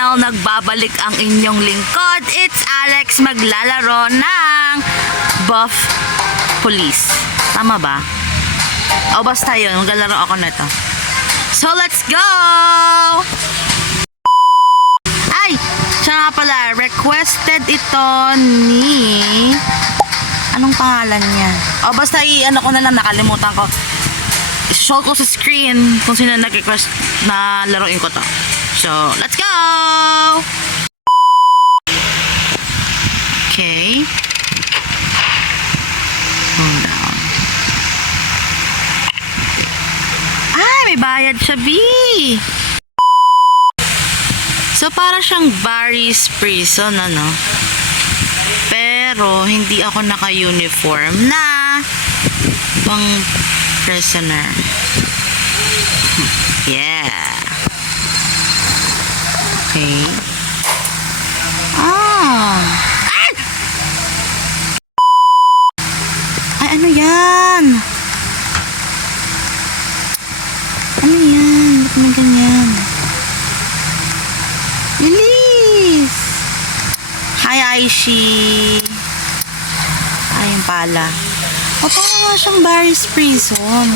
channel, nagbabalik ang inyong lingkod. It's Alex, maglalaro ng Buff Police. Tama ba? O basta yun, maglalaro ako nito. So let's go! Ay! Siya nga pala, requested ito ni... Anong pangalan niya? O basta i-ano ko na lang, nakalimutan ko. I-show ko sa screen kung sino nag-request na laruin ko to. So, let's go! Okay. Hold on. Ay, may bayad siya, B! So, para siyang Barry's Prison, ano? Pero, hindi ako naka-uniform na pang prisoner. Yeah. Okay. Ah. Ay! Ay, ano yan? Ano yan? Ba't may ganyan? Bilis! Hi, Aishi. Ayun pala. O, parang nga siyang Barry's Prison.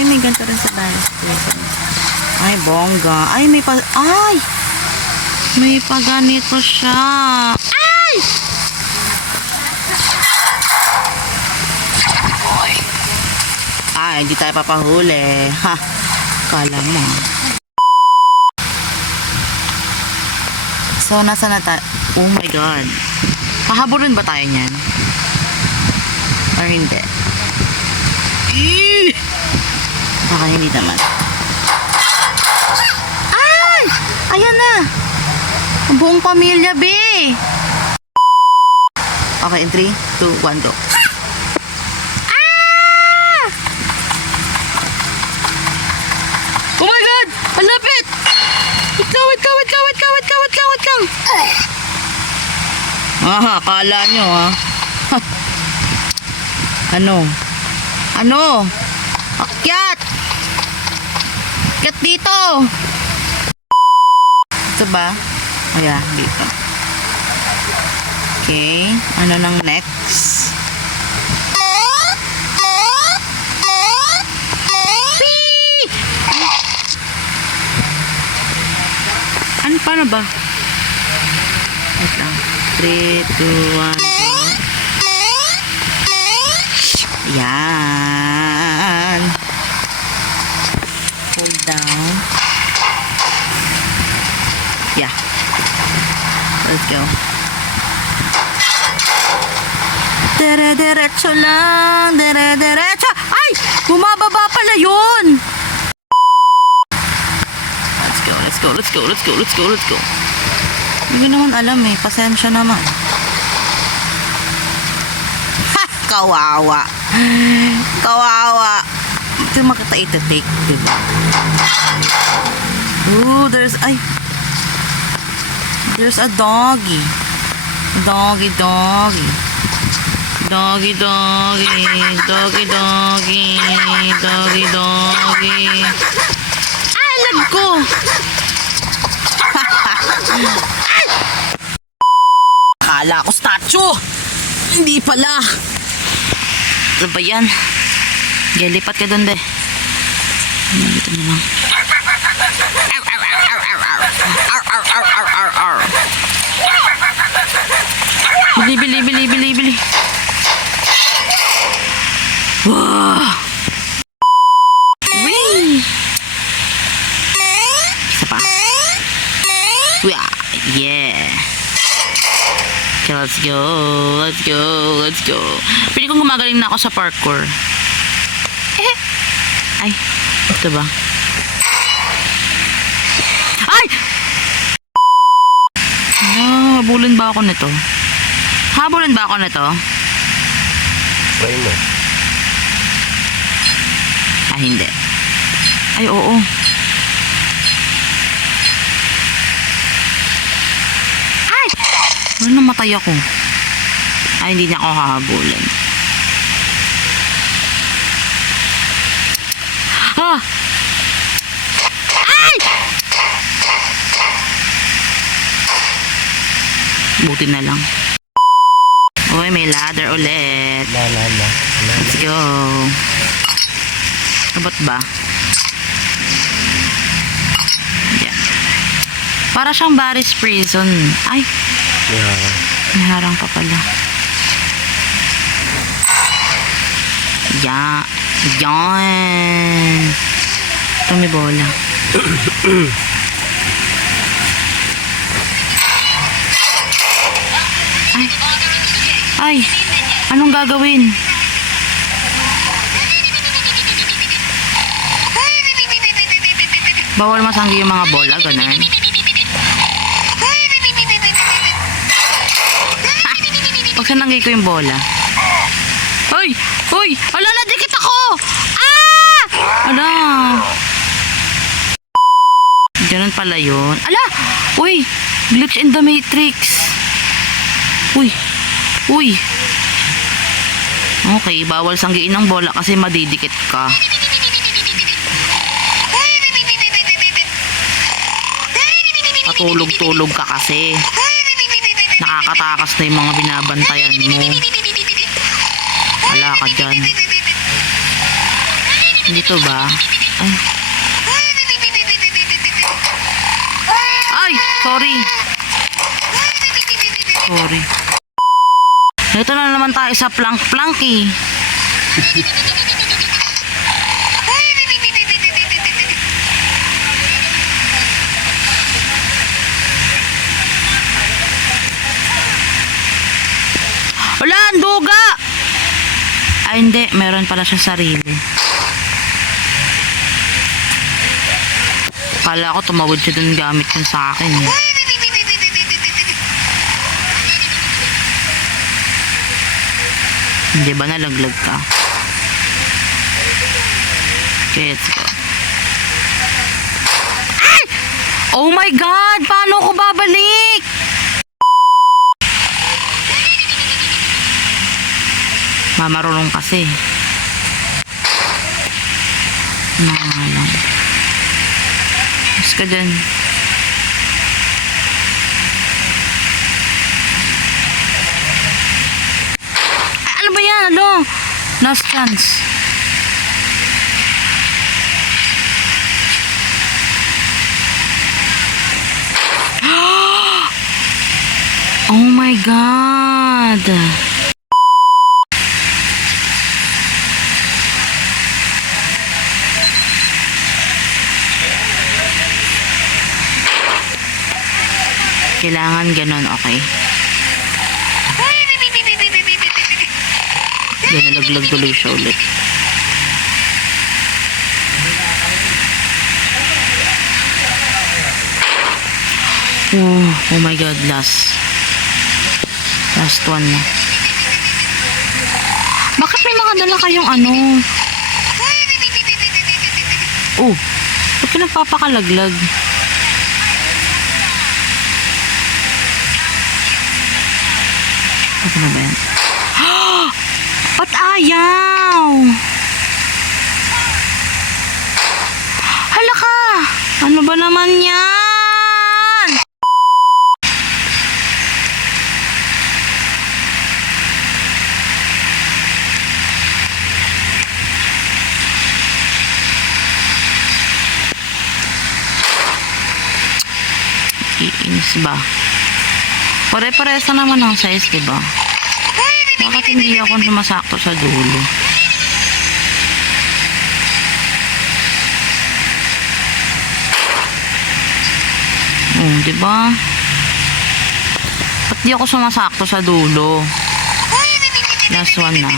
Ay, may ganito rin sa Barry's Prison. Ay, bongga. Ay, may pa... Ay! May pa ganito siya. Ay! Ay, hindi tayo papahuli. Ha! Kala mo. So, nasa na tayo? Oh my God. Pahabulin ba tayo niyan? Or hindi? Baka hindi naman. Ay! Ayan na! Ang buong pamilya, B! Okay, in 3, 2, 1, go. Ah! Oh my God! Ang lapit! Wait lang! Ah, akala nyo, ha? Ano? Akyat! Akyat dito! Ito ba? Ayan, dito. Okay. Ano nang next? Whee! Ano, paano ba? Wait lang. 3, 2, 1, go. Yan. Hold down. Yeah. Let's go. Dire-diretso lang. Dire-diretso. Ay! Bumababa pala yun. Let's go. Hindi ko naman alam eh. Pasensya naman. Ha! Kawawa. Ito yung makita ito-take, diba? Ooh, there's a doggy. Doggy. Ay, lag ko! Akala ko statue! Hindi pala! Ano ba yan? Lipat ka doon, de. Dito na lang. Bili. Wow! Wee! Isa pa. Yeah! Okay, let's go. Pwede kong gumagaling na ako sa parkour. Ay, ito ba? Ay! Habulin ba ako nito? Try mo. Ah, hindi. Ay, oo. Ay! Ano, namatay ako? Ay, hindi niya ako hahabulin. Ah! Ay! Buti na lang. Uy, may ladder ulit. La. Let's go. Abot ba? Yan. Para siyang Barry's Prison. Ay, Yeah. may harang pa pala. Yan. Yan. Ito may bola. Ay, anong gagawin? Bawal masanggi yung mga bola, ganun. Pag sinanggi ko yung bola. Hoy! Hoy! Ala, nadikit ako! Ah! Ala! Ganun pala yun. Ala! Uy! Glitch in the Matrix. Uy! Uy! Okay, bawal sanggiin ng bola kasi madidikit ka. Patulog-tulog ka kasi. Nakakatakas na yung mga binabantayan mo. Wala ka dyan. Dito ba? Ay. Ay! Sorry. Sorry. Ito na naman tayo sa plank-planky. Wala, ang duga! Ay, hindi. Meron pala siya sarili. Kala ko tumawid siya dun gamit yun sa akin. Eh. Hindi ba nalaglag ka? Okay, let's go. Ay! Oh my God! Paano ko babalik? Mamarunong kasi. Nangalang. Mas ka dyan. Ano ba yan? Ano? Last chance. Oh my God. Kailangan ganon, okay? Yan, nalaglag tuloy siya ulit. Oh my God, last one na. Bakit may mga dala kayong ano? Oh, ba't ka nagpapakalaglag? Ano na ba yan? Ba't ayaw? Hala ka! Ano ba naman yan? Iinis ba? Pare-pares na naman ang size, diba? Bakit hindi ako sumasakto sa dulo? Oh, diba? Ba't di ako sumasakto sa dulo? Last one na.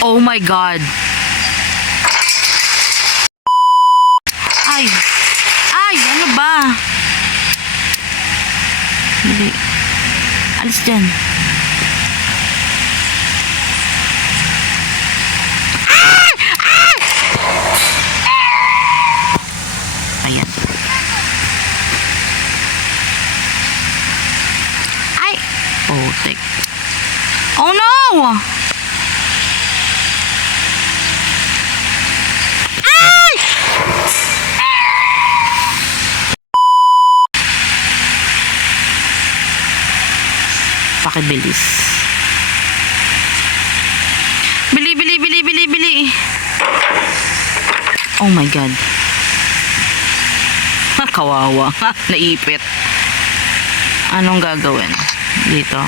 Oh my God. Ay. Ay, ano ba? Dali. Alis dyan. Ay! Ay! Putik. Oh no! Ay! Pakibilis. Bili, bili, bili, bili, bili. Oh my God. Kawawa. Naipit. Anong gagawin dito?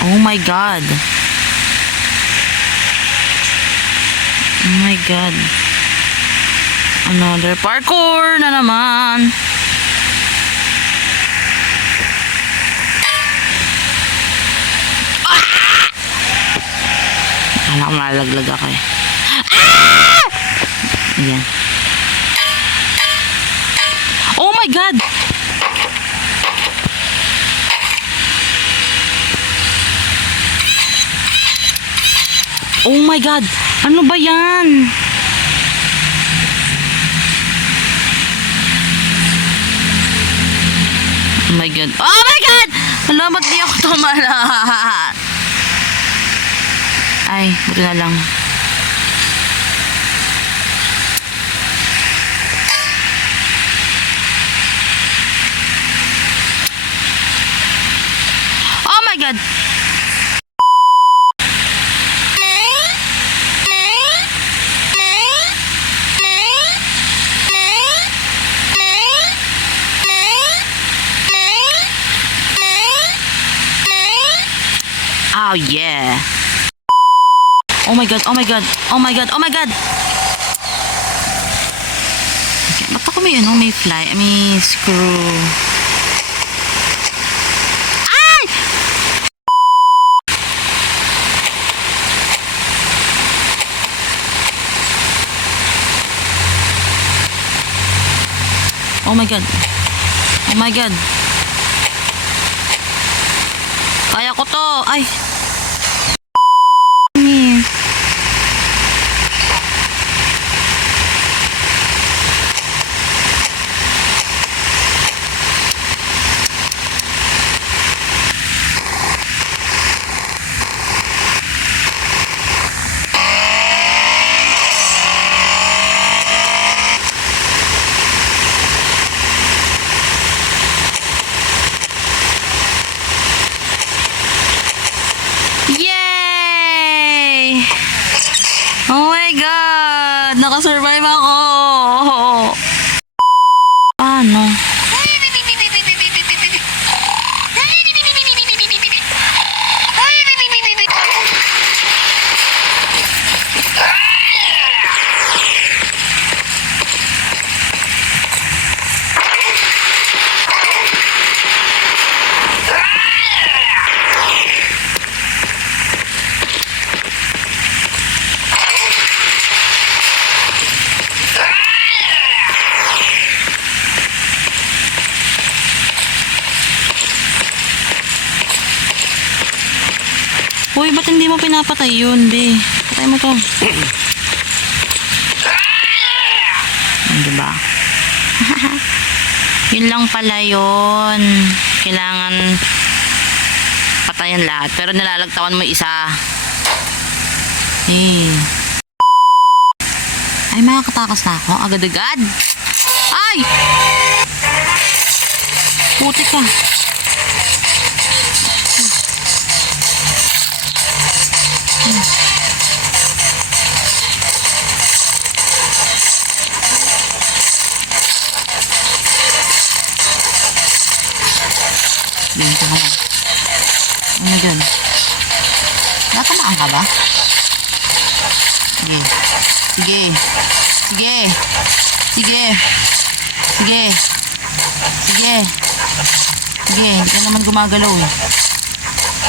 Oh my God. Oh my God. Another parkour na naman. Alam ko malaglag ako eh. Ah! Ayan. Oh my God! Oh my God! Ano ba yan? Oh my God! Oh my God! Alam, ba't di ako tumalaan? Ay, buti na lang. Oh my God! Oh yeah. Oh my God, oh my God, oh my God, oh my God. Okay, ba't ako may may screw. Ay! Oh my God. Oh my God. Kaya ko to. Ay. Yay! Oh my God! Nakasurvive ako! Paano? Uy, ba't hindi mo pinapatay yun, be? Patay mo to. Diba? Yun lang pala yun. Kailangan patayan lahat. Pero nilalagtawan mo isa. Eh. Ay, makakatakas na ako. Agad-agad. Ay! Putik ka. Ganito ka lang. Oh my God. Natamaan ka ba? Sige. Sige. Sige. Sige. Sige. Sige. Sige. Hindi ka naman gumagalaw eh.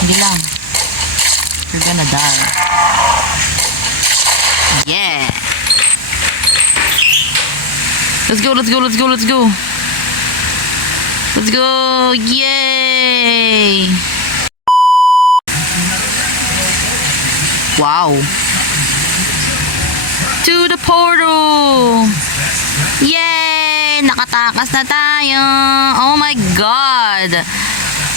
Hindi lang. You're gonna die. Yeah. Let's go, let's go, let's go, let's go. Let's go. Yay. Wow. To the portal. Yay! Nakatakas na tayo. Oh my God.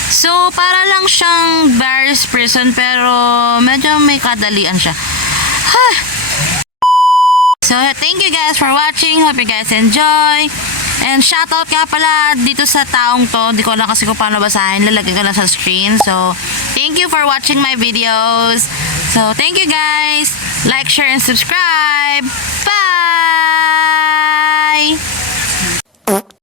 So, para lang siyang Barry's Prison pero medyo may kadalian siya. So, thank you guys for watching. Hope you guys enjoy. And shoutout nga pala dito sa taong to. Di ko alam kasi kung paano basahin. Lalagay ko lang sa screen. So, thank you for watching my videos. So, thank you guys. Like, share, and subscribe. Bye!